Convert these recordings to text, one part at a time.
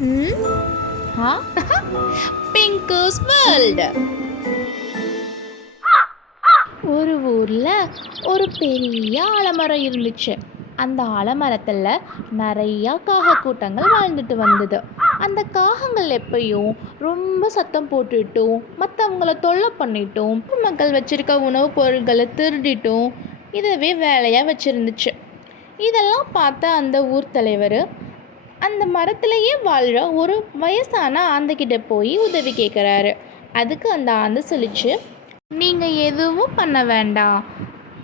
ம் ஆ பிங்கூஸ் வேர்ல்டு. ஒரு ஊரில் ஒரு பெரிய ஆலமரம் இருந்துச்சு. அந்த ஆலமரத்தில் நிறையா காக கூட்டங்கள் வாழ்ந்துட்டு வந்தது. அந்த காகங்கள் எப்பயும் ரொம்ப சத்தம் போட்டுட்டும் மற்றவங்கள தொல்லை பண்ணிட்டும் மக்கள் வச்சிருக்க உணவுப் பொருட்களை திருடிட்டும் இதவே வேலையாக வச்சுருந்துச்சு. இதெல்லாம் பார்த்த அந்த ஊர் தலைவர் அந்த மரத்திலேயே வாழ்கிற ஒரு வயசான ஆந்தைக்கிட்ட போய் உதவி கேட்குறாரு. அதுக்கு அந்த ஆந்தை சொல்லிச்சு, நீங்கள் எதுவும் பண்ண வேண்டாம்,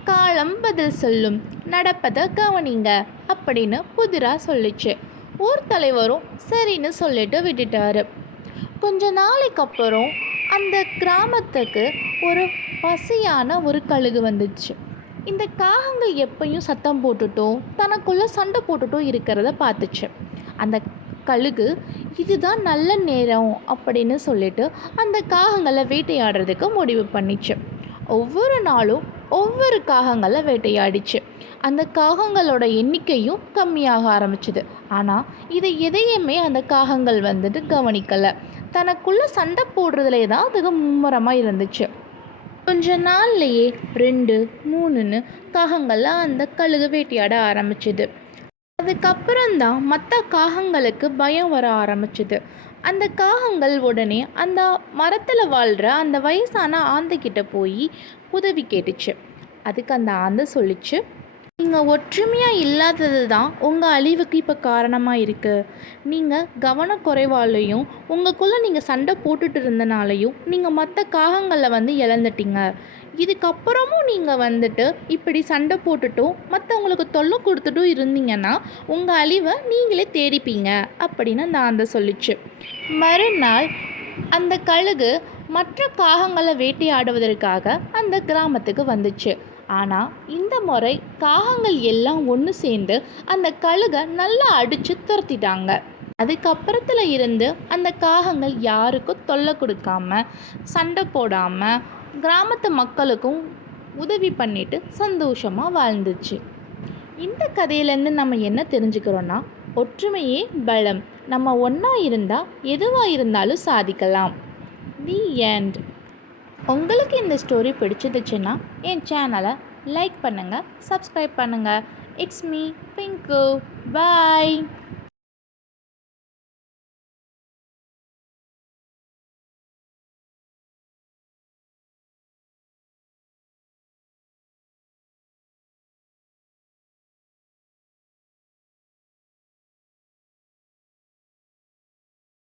காலம் பதில் சொல்லும், நடப்பதை கவனிங்க அப்படின்னு புதிராக சொல்லிச்சு. ஊர் தலைவரும் சரின்னு சொல்லிட்டு விட்டுட்டாரு. கொஞ்ச நாளைக்கு அப்புறம் அந்த கிராமத்துக்கு ஒரு பசியான ஒரு கழுகு வந்துச்சு. இந்த காகங்கள் எப்பயும் சத்தம் போட்டுட்டும் தனக்குள்ளே சண்டை போட்டுட்டும் இருக்கிறத பார்த்துச்சு. அந்த கழுகு இதுதான் நல்ல நேரம் அப்படின்னு சொல்லிட்டு அந்த காகங்களை வேட்டையாடுறதுக்கு முடிவு பண்ணிச்சு. ஒவ்வொரு நாளும் ஒவ்வொரு காகங்களை வேட்டையாடிச்சு. அந்த காகங்களோட எண்ணிக்கையும் கம்மியாக ஆரம்பிச்சுது. ஆனால் இதை எதையுமே அந்த காகங்கள் வந்துட்டு கவனிக்கலை. தனக்குள்ளே சண்டை போடுறதுலே தான் அதுக்கு மும்முரமாக இருந்துச்சு. கொஞ்ச நாள்லையே 2, 3ன்னு காகங்கள்லாம் அந்த கழுகு வேட்டையாட ஆரம்பிச்சுது. அதுக்கப்புறம்தான் மற்ற காகங்களுக்கு பயம் வர ஆரம்பிச்சுது. அந்த காகங்கள் உடனே அந்த மரத்தில் வாழ்கிற அந்த வயசான ஆந்தைக்கிட்ட போய் உதவி கேட்டுச்சு. அதுக்கு அந்த ஆந்தை சொல்லிச்சு, நீங்கள் ஒற்றுமையாக இல்லாதது தான் உங்கள் அழிவுக்கு இப்போ காரணமாக இருக்குது. நீங்கள் கவனக்குறைவாலையும் உங்களுக்குள்ளே நீங்கள் சண்டை போட்டுட்டு இருந்தனாலையும் நீங்கள் மற்ற காகங்களை இழந்துட்டீங்க. இதுக்கப்புறமும் நீங்கள் இப்படி சண்டை போட்டுட்டும் மற்றவங்களுக்கு தொல்லை கொடுத்துட்டும் இருந்தீங்கன்னா உங்கள் அழிவை நீங்களே தேடிப்பீங்க அப்படின்னு அந்த ஆந்தை சொல்லிச்சு. மறுநாள் அந்த கழுகு மற்ற காகங்களை வேட்டையாடுவதற்காக அந்த கிராமத்துக்கு வந்துச்சு. ஆனால் இந்த முறை காகங்கள் எல்லாம் ஒன்று சேர்ந்து அந்த கழுகை நல்லா அடித்து துரத்திட்டாங்க. அதுக்கப்புறத்தில் இருந்து அந்த காகங்கள் யாருக்கும் தொல்லை கொடுக்காம சண்டை போடாமல் கிராமத்து மக்களுக்கும் உதவி பண்ணிட்டு சந்தோஷமாக வாழ்ந்துச்சு. இந்த கதையிலேருந்து நம்ம என்ன தெரிஞ்சுக்கிறோன்னா, ஒற்றுமையே பலம். நம்ம ஒன்றா இருந்தால் எதுவாக இருந்தாலும் சாதிக்கலாம். The end. உங்களுக்கு இந்த ஸ்டோரி பிடிச்சிருந்துச்சுன்னா என் சேனலை லைக் பண்ணுங்கள், சப்ஸ்கிரைப் பண்ணுங்கள். It's me pink. பாய்.